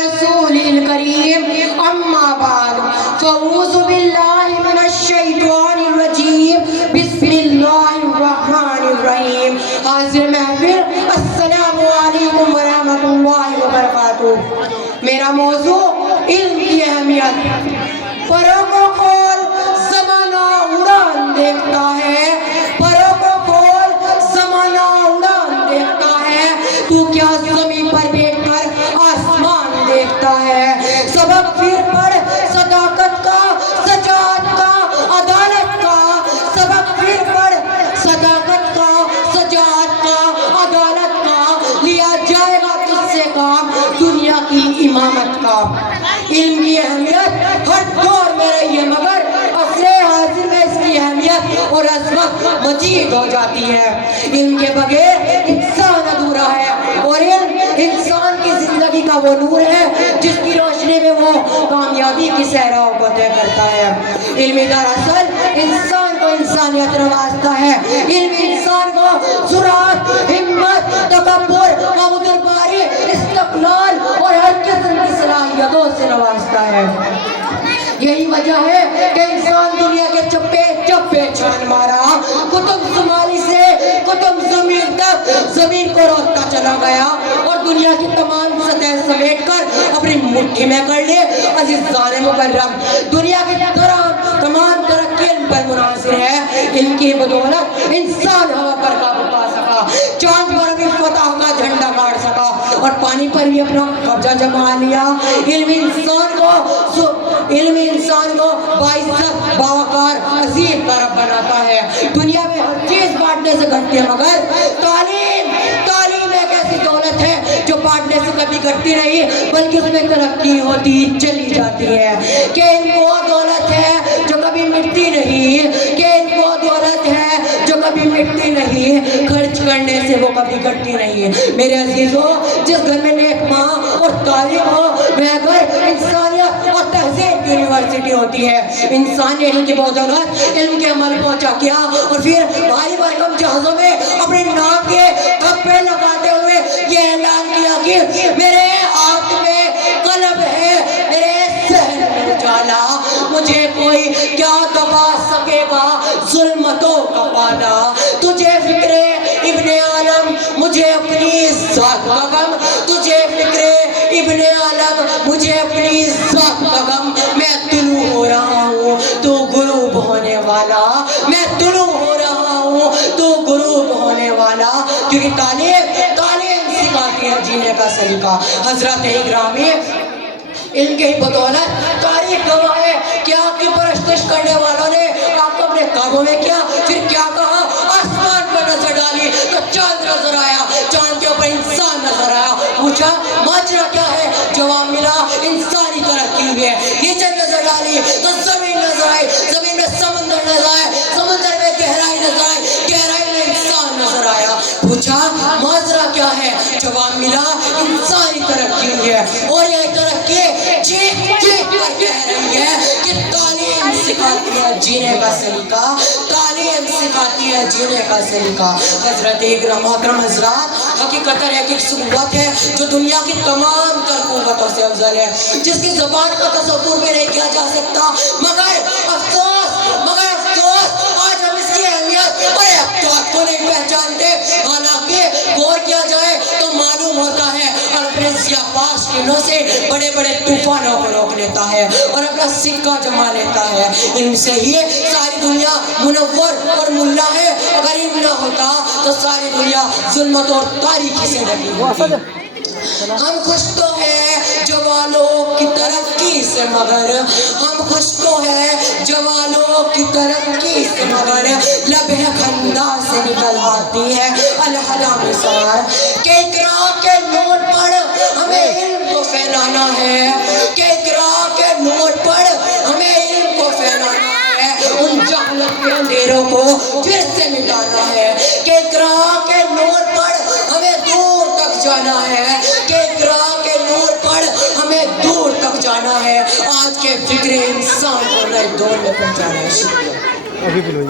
ورسوله الكريم أما بعد فأعوذ بالله من الشيطان الرجيم بسم الله الرحمن الرحيم. حاضر محفل السلام علیکم ورحمۃ اللہ وبرکاتہ. میرا موضوع علم کی اہمیت. پروں کو کھول زمانہ اڑان دیکھتا ہے، پروں کو کھول زمانہ اڑان دیکھتا ہے، تو کیا زمین پر بیٹھ کر آسمان دیکھتا ہے. سبق پھر پڑھ صداقت کا، سجاعت کا، عدالت کا. سبق پھر پڑھ صداقت کا، سجاعت کا، عدالت کا. لیا جائے گا تجھ سے کام دنیا کی امامت کا. علم کی اہمیت ہر دور میں رہی ہے، مگر عصر حاضر میں اس کی اہمیت اور عظمت مزید ہو جاتی ہے. علم کے بغیر انسان ادھورا ہے، اور علم انسان کی زندگی کا وہ نور ہے جس کی روشنی میں وہ کامیابی کی صحراؤں کو طے کرتا ہے. علم دراصل انسان کو انسانیت نوازتا ہے. علم انسان کو جرأت، ہمت، تکبر، عہدیداری، استقلال اور ہر قسم کی صلاحیتوں سے نوازتا ہے. یہی وجہ ہے کہ انسان دنیا کے چپے چپے چھان مارا، قطب شمالی سے قطب زمین تک زمین کو روکتا چلا گیا، اور دنیا کی تمام سطح سمیٹ کر اپنی مٹھی میں کر لے. عزیزان مکرم، دنیا کی تمام ترقی علم پر منحصر ہے. علم کی بدولت انسان ہوا پر قابو پا سکا، چاند پر بھی فتح کا جھنڈا گاڑ سکا، اور پانی پر بھی اپنا قبضہ جما لیا. علم انسان کو باعزت، باوقار، عظیم کا رب بناتا ہے. دنیا میں ہر چیز بانٹنے سے گھٹتی ہے، مگر تعلیم ایک ایسی دولت ہے جو بانٹنے سے کبھی گھٹتی نہیں، بلکہ اس میں ترقی ہوتی چلی جاتی ہے. کہ علم وہ دولت ہے جو کبھی مٹتی نہیں، کہ علم وہ دولت ہے جو کبھی مٹتی نہیں، خرچ کرنے سے وہ کبھی گھٹتی نہیں. میرے عزیزوں، جس گھر میں نیک ماں اور تعلیم ہو وہ گھر انسانیت اور تہذیب کی یونیورسٹی ہوتی ہے. انسان نے علم کی بدولت علم کے عمل پہنچا کیا، اور پھر بھاری بھرکم جہازوں میں اپنے نام کے تھپے لگاتے ہوئے یہ اعلان کیا کہ میرے ہاتھ میں قلم ہے، میرے ذہن میں اجالا، مجھے کوئی کیا دبا سکے گا ظلمتوں کا پالا. تجھے فکر ابن عالم مجھے اپنی ذات کا غم، تجھے فکر ابن عالم مجھے اپنی ذات کا غم. میں طلوع ہو رہا ہوں تو غروب ہونے والا، میں طلوع ہو رہا ہوں تو غروب ہونے والا. کیونکہ تعلیم سکھاتی ہے جینے کا سلیقہ. حضرات اکرامی، علم کی بدولت تاریخ گواہ ہے کہ آپ کی پرستش کرنے والوں نے آپ کو اپنے قابو میں کیا. پھر کیا کہا؟ آسمان پر نظر ڈالی تو چاند نظر آیا، چاند کے اوپر انسان نظر آیا. پوچھا ماجرا کیا ہے؟ جواب ملا انسانی ترقی ہوئی ہے. نیچے نظر ڈالی تو زمین نظر آئی، زمین میں سمندر نظر آئے، سمندر میں گہرائی نظر آئی، گہرائی میں انسان نظر آیا. پوچھا ماجرا کیا ہے؟ جواب ملا انسانی ترقی ہوئی ہے. اور یہ ترقی چیخ چیخ کر کہہ رہی ہے کہ تعلیم سکھاتی ہے جینے کا سلیقہ، تعلیم سکھاتی ہے جینے کا سلیقہ. حضرت محترم حضرات، حقیقت ایک قوت ہے جو دنیا کی تمام تر قوتوں سے افضل ہے، جس کی زبان کا تصور بھی نہیں کیا جا سکتا. مگر افسوس آج ہم اس کی اہمیت اور احتیاط کو نہیں پہچانتے. حالانکہ غور کیا جائے تو معلوم ہوتا ہے اور اپنے سیاپاش کینوں سے بڑے بڑے طوفانوں کو روک لیتا ہے اور اپنا سکہ جما لیتا ہے. علم سے ہی ساری دنیا منور اور ملا ہے. اگر علم نہ ہوتا تو ساری دنیا ظلمت اور تاریکی سے ڈھکی ہوتی. ہم خوش تو ہیں جوانوں کی ترقی سے، مگر ہم خوش تو ہیں جوانوں کی ترقی سے، مگر لب خندہ سے نکل آتی ہے الحدا مثال. کہ اقرا کے نور پر ہمیں علم کو پھیلانا ہے، کہ اقرا کے نور پر ہمیں علم کو پھیلانا ہے، ان جہالت کے اندھیروں کو پھر سے مٹانا ہے. کہ اقرا کے نور پر ہمیں دور تک جانا ہے، کہ اقرا کے نور پر ہمیں دور تک جانا ہے. آج کے فکر انسان کو نئے دور میں پہنچانا ہے. شکریہ. ابھی بھی لوگ